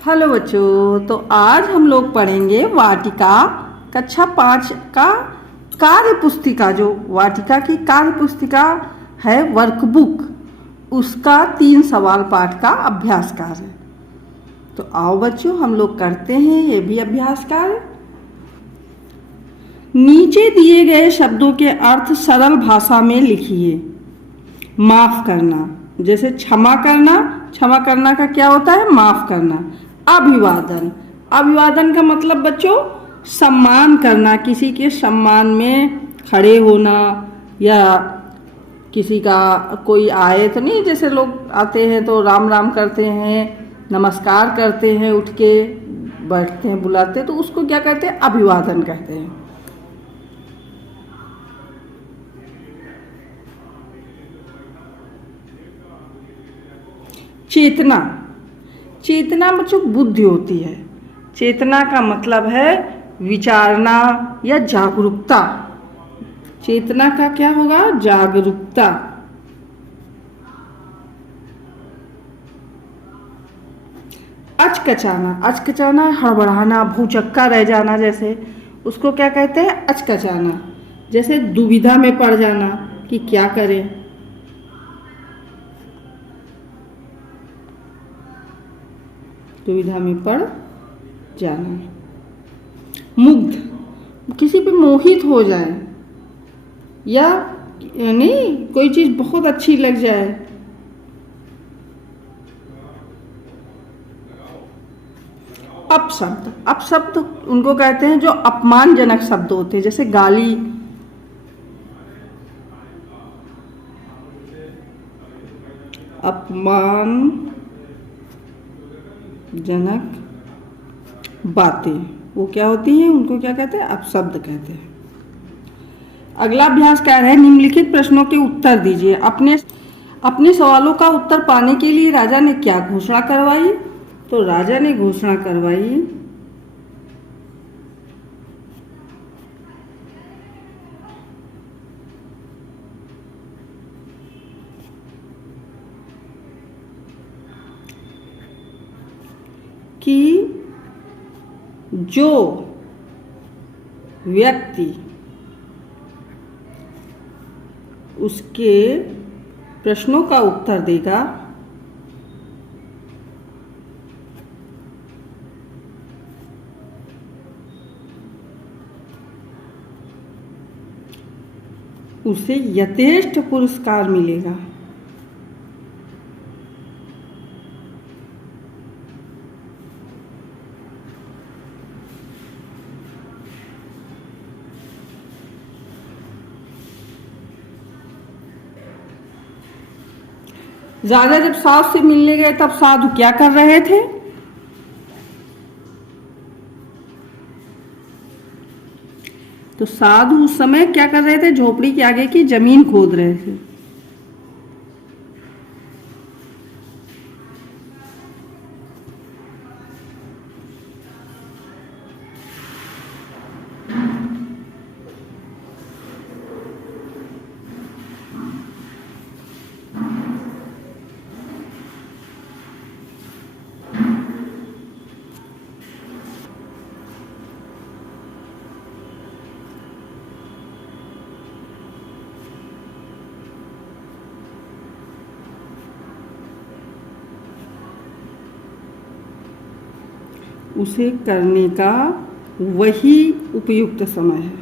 Hello बच्चों, तो आज हम लोग पढ़ेंगे वाटिका कक्षा 5 का कार्य पुस्तिका। जो वाटिका की कार्य पुस्तिका है वर्कबुक, उसका 3 सवाल पाठ का अभ्यास कार्य। तो आओ बच्चों, हम लोग करते हैं ये भी अभ्यास कार्य। नीचे दिए गए शब्दों के अर्थ सरल भाषा में लिखिए। माफ करना, जैसे क्षमा करना, क्षमा करना का क्या होता है? माफ करना। अभिवादन, अभिवादन का मतलब बच्चों सम्मान करना, किसी के सम्मान में खड़े होना, या किसी का कोई आए तो नहीं, जैसे लोग आते हैं तो राम राम करते हैं, नमस्कार करते हैं, उठ के बैठते हैं, बुलाते हैं, तो उसको क्या कहते हैं? अभिवादन कहते हैं। चेतना, चेतना बच्चों बुद्धि होती है। चेतना का मतलब है विचारना या जागरूकता। चेतना का क्या होगा? जागरूकता। अचकचाना, अचकचाना हड़बड़ाना, भौचक्का रह जाना, जैसे उसको क्या कहते हैं? अचकचाना। जैसे दुविधा में पड़ जाना कि क्या करें। दुविधा में पड़ जाना। मुग्ध, किसी पे मोहित हो जाए, या नहीं कोई चीज बहुत अच्छी लग जाए। अपशब्द, अपशब्द उनको कहते हैं जो अपमानजनक शब्द होते हैं, जैसे गाली, अपमानजनक बातें, वो क्या होती हैं? उनको क्या कहते हैं? अपशब्द कहते हैं। अगला अभ्यास क्या है? निम्नलिखित प्रश्नों के उत्तर दीजिए। अपने सवालों का उत्तर पाने के लिए राजा ने क्या घोषणा करवाई? तो राजा ने घोषणा करवाई कि जो व्यक्ति उसके प्रश्नों का उत्तर देगा उसे यथेष्ट पुरस्कार मिलेगा। राजा जब साधु से मिलने गए तब साधु क्या कर रहे थे? तो साधु उस समय क्या कर रहे थे? झोपड़ी के आगे की जमीन खोद रहे थे। उसे करने का वही उपयुक्त समय है।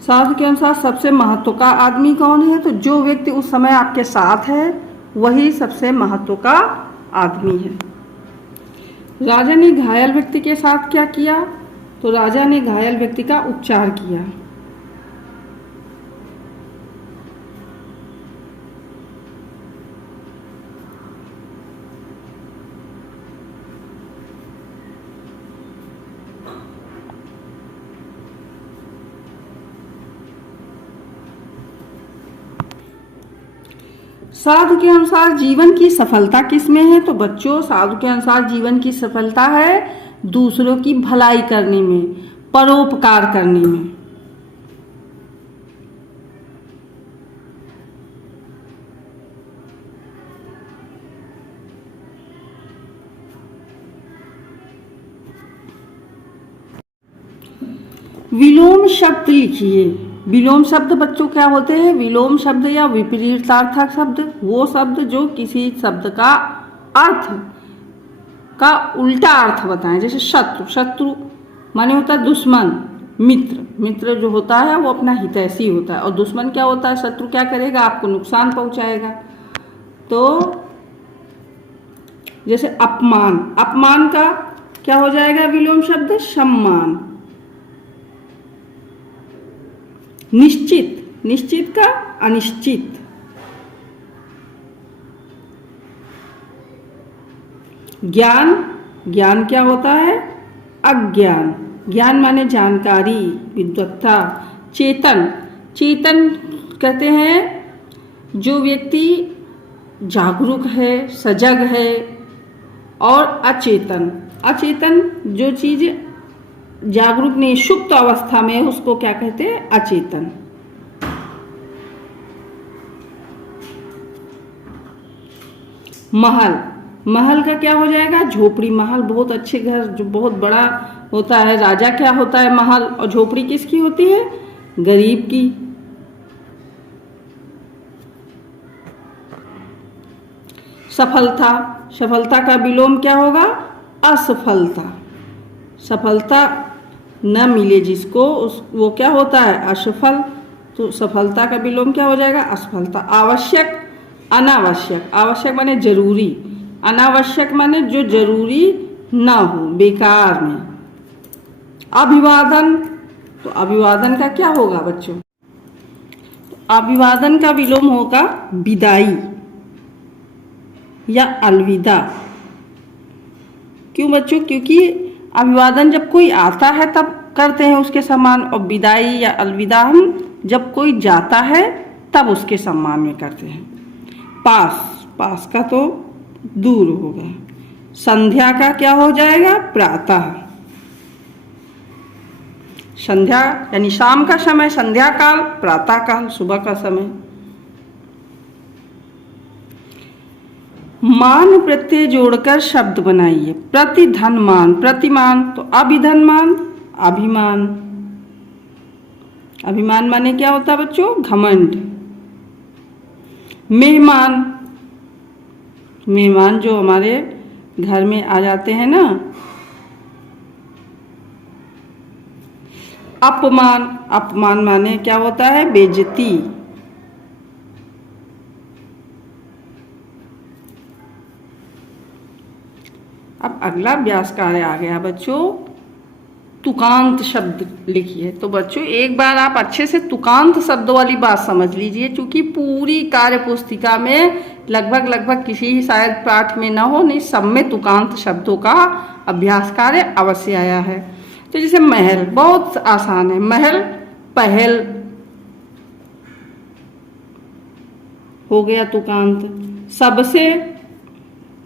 साधु के अनुसार सबसे महत्व का आदमी कौन है? तो जो व्यक्ति उस समय आपके साथ है वही सबसे महत्व का आदमी है। राजा ने घायल व्यक्ति के साथ क्या किया? तो राजा ने घायल व्यक्ति का उपचार किया। साधु के अनुसार जीवन की सफलता किसमें है? तो बच्चों, साधु के अनुसार जीवन की सफलता है दूसरों की भलाई करने में, परोपकार करने में। विलोम शब्द लिखिए। विलोम शब्द बच्चों क्या होते हैं? विलोम शब्द या विपरीतार्थक शब्द, वो शब्द जो किसी शब्द का अर्थ का उल्टा अर्थ बताएं। जैसे शत्रु, शत्रु माने होता है दुश्मन। मित्र, मित्र जो होता है वो अपना हितैषी होता है। और दुश्मन क्या होता है? शत्रु क्या करेगा? आपको नुकसान पहुंचाएगा। तो जैसे अपमान, अपमान का क्या हो जाएगा विलोम शब्द? सम्मान। निश्चित, निश्चित का अनिश्चित। ज्ञान, ज्ञान क्या होता है? अज्ञान। ज्ञान माने जानकारी, विद्वत्ता। चेतन, चेतन कहते हैं जो व्यक्ति जागरूक है, सजग है। और अचेतन, अचेतन जो चीज जागरूक नहीं, सुप्त अवस्था में, उसको क्या कहते हैं? अचेतन। महल, महल का क्या हो जाएगा? झोपड़ी। महल बहुत अच्छे घर जो बहुत बड़ा होता है। राजा क्या होता है? महल। और झोपड़ी किसकी होती है? गरीब की। सफलता, सफलता का विलोम क्या होगा? असफलता। सफलता न मिले जिसको, वो क्या होता है? असफल। तो सफलता का विलोम क्या हो जाएगा? असफलता। आवश्यक, अनावश्यक। आवश्यक माने जरूरी, अनावश्यक माने जो जरूरी ना हो, बेकार में। अभिवादन, तो अभिवादन का क्या होगा बच्चों? अभिवादन का विलोम होगा विदाई या अलविदा। क्यों बच्चों? क्योंकि अभिवादन जब कोई आता है तब करते हैं उसके सम्मान, और विदाई या अलविदा हम जब कोई जाता है तब उसके सम्मान में करते हैं। पास, पास का तो दूर होगा। संध्या का क्या हो जाएगा? प्रातः। संध्या यानी शाम का समय, संध्या काल। प्रातः काल सुबह का समय। मान प्रत्यय जोड़कर शब्द बनाइए। प्रतिधनमान, प्रतिमान तो अभिधनमान, अभिमान। अभिमान माने क्या होता है बच्चों? घमंड। मेहमान, मेहमान जो हमारे घर में आ जाते हैं ना। अपमान, अपमान माने क्या होता है? बेइज्जती। अब अगला व्यास कार्य आ गया बच्चों, तुकांत शब्द लिखिए। तो बच्चों एक बार आप अच्छे से तुकांत शब्दों वाली बात समझ लीजिए, क्योंकि पूरी कार्य पुस्तिका में लगभग किसी शायद पाठ में ना हो, नहीं सब में तुकांत शब्दों का अभ्यास कार्य अवश्य आया है। तो जैसे महल, बहुत आसान है। महल, पहल हो गया तुकांत। सबसे,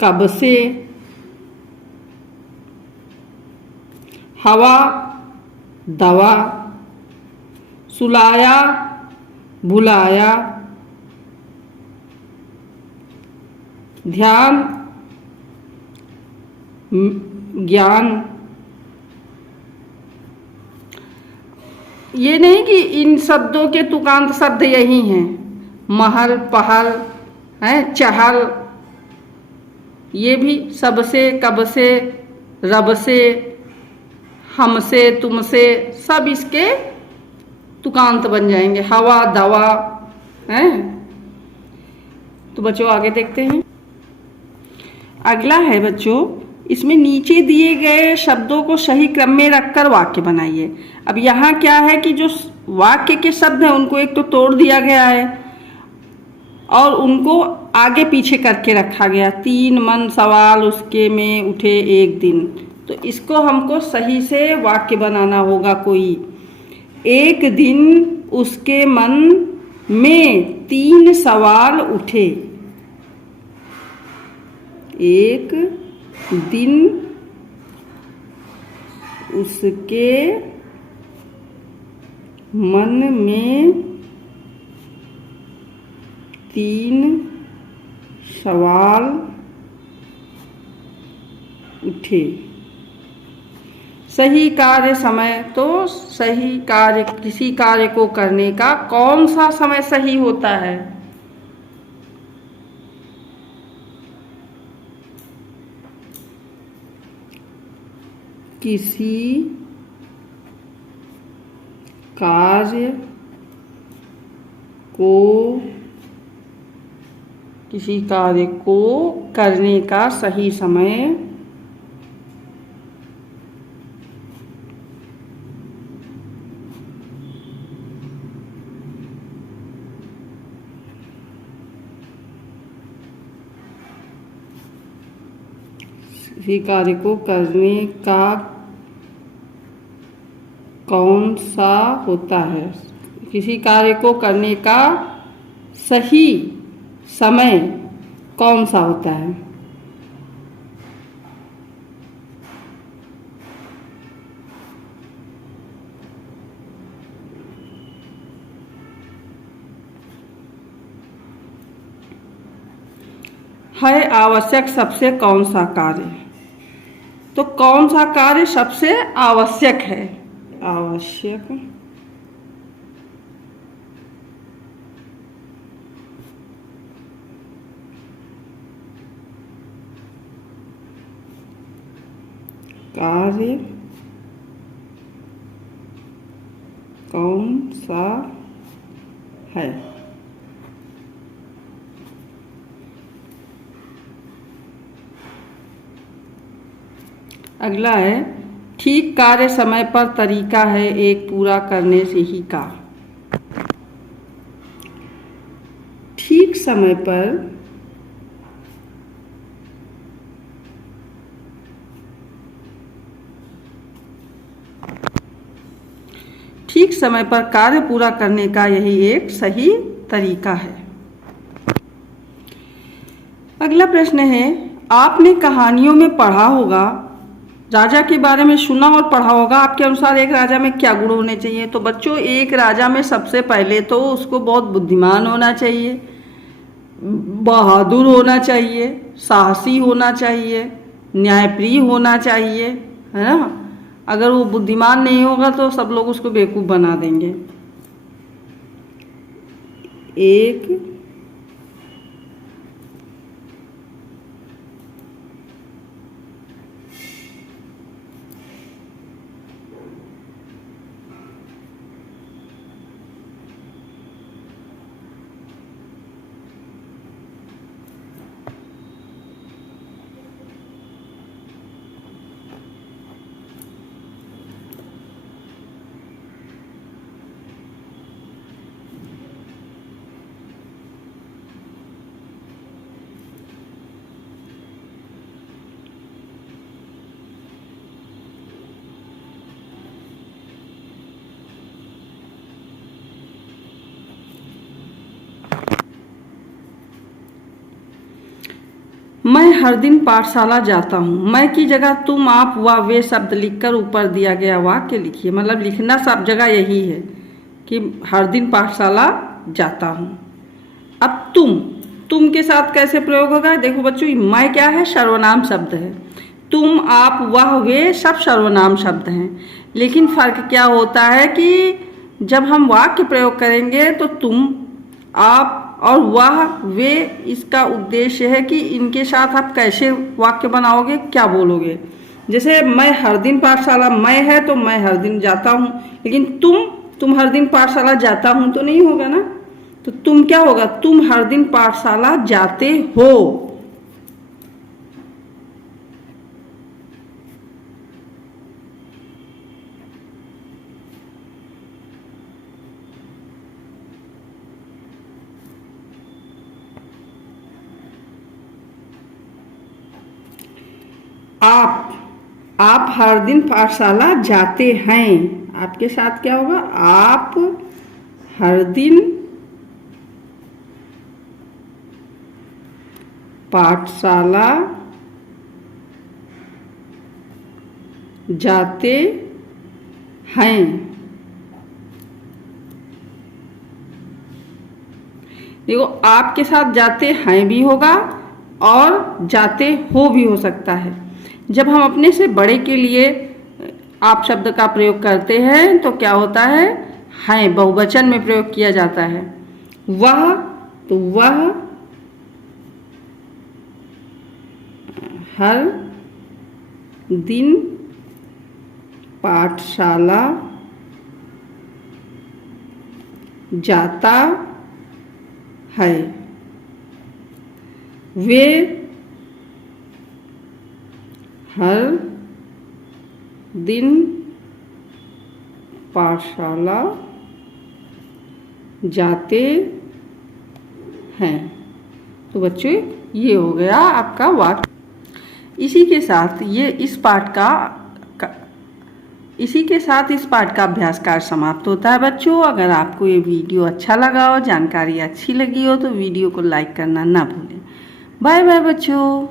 कब से। हवा, दवा। सुलाया, भुलाया। ध्यान, ज्ञान। ये नहीं कि इन शब्दों के तुकांत शब्द यही हैं। महल, पहल है, चहल, ये भी सबसे, कब से, रब से, हमसे, तुमसे, सब इसके तुकांत बन जाएंगे। हवा, दवा है। तो बच्चों आगे देखते हैं। अगला है बच्चों, इसमें नीचे दिए गए शब्दों को सही क्रम में रखकर वाक्य बनाइए। अब यहाँ क्या है कि जो वाक्य के शब्द हैं उनको एक तो तोड़ दिया गया है और उनको आगे पीछे करके रखा गया। 3 मन सवाल उसके में उठे एक दिन। तो इसको हमको सही से वाक्य बनाना होगा। कोई एक दिन उसके मन में 3 सवाल उठे। एक दिन उसके मन में 3 सवाल उठे। सही कार्य समय, तो सही कार्य, किसी कार्य को करने का कौन सा समय सही होता है? किसी कार्य को करने का सही समय किसी कार्य को करने का कौन सा होता है? किसी कार्य को करने का सही समय कौन सा होता है? है आवश्यक सबसे कौन सा कार्य? तो कौन सा कार्य सबसे आवश्यक है? आवश्यक कार्य कौन सा है? अगला है, ठीक कार्य समय पर तरीका है एक पूरा करने से ही का। ठीक समय पर कार्य पूरा करने का यही एक सही तरीका है। अगला प्रश्न है, आपने कहानियों में पढ़ा होगा, राजा के बारे में सुना और पढ़ा होगा, आपके अनुसार एक राजा में क्या गुण होने चाहिए? तो बच्चों, एक राजा में सबसे पहले तो उसको बहुत बुद्धिमान होना चाहिए, बहादुर होना चाहिए, साहसी होना चाहिए, न्यायप्रिय होना चाहिए, है ना। अगर वो बुद्धिमान नहीं होगा तो सब लोग उसको बेवकूफ़ बना देंगे। एक मैं हर दिन पाठशाला जाता हूँ। मैं की जगह तुम, आप, वह, वे शब्द लिखकर ऊपर दिया गया वाक्य लिखिए। मतलब लिखना सब जगह यही है कि हर दिन पाठशाला जाता हूँ। अब तुम के साथ कैसे प्रयोग होगा? देखो बच्चों, मैं क्या है? सर्वनाम शब्द है। तुम, आप, वह, वे सब सर्वनाम शब्द हैं। लेकिन फर्क क्या होता है कि जब हम वाक्य प्रयोग करेंगे तो तुम, आप और वह, वे, इसका उद्देश्य है कि इनके साथ आप कैसे वाक्य बनाओगे, क्या बोलोगे। जैसे मैं हर दिन पाठशाला, मैं है तो मैं हर दिन जाता हूँ, लेकिन तुम हर दिन पाठशाला जाता हूँ तो नहीं होगा ना। तो तुम क्या होगा? तुम हर दिन पाठशाला जाते हो। आप हर दिन पाठशाला जाते हैं। आपके साथ क्या होगा? आप हर दिन पाठशाला जाते हैं। देखो आपके साथ जाते हैं भी होगा और जाते हो भी हो सकता है। जब हम अपने से बड़े के लिए आप शब्द का प्रयोग करते हैं तो क्या होता है, हैं बहुवचन में प्रयोग किया जाता है। वह, तो वह हर दिन पाठशाला जाता है। वे हर दिन पाठशाला जाते हैं। तो बच्चों ये हो गया आपका वाक्य। इसी के साथ इस पाठ का अभ्यास कार्य समाप्त होता है बच्चों। अगर आपको ये वीडियो अच्छा लगा हो, जानकारी अच्छी लगी हो तो वीडियो को लाइक करना ना भूलें। बाय बाय बच्चों।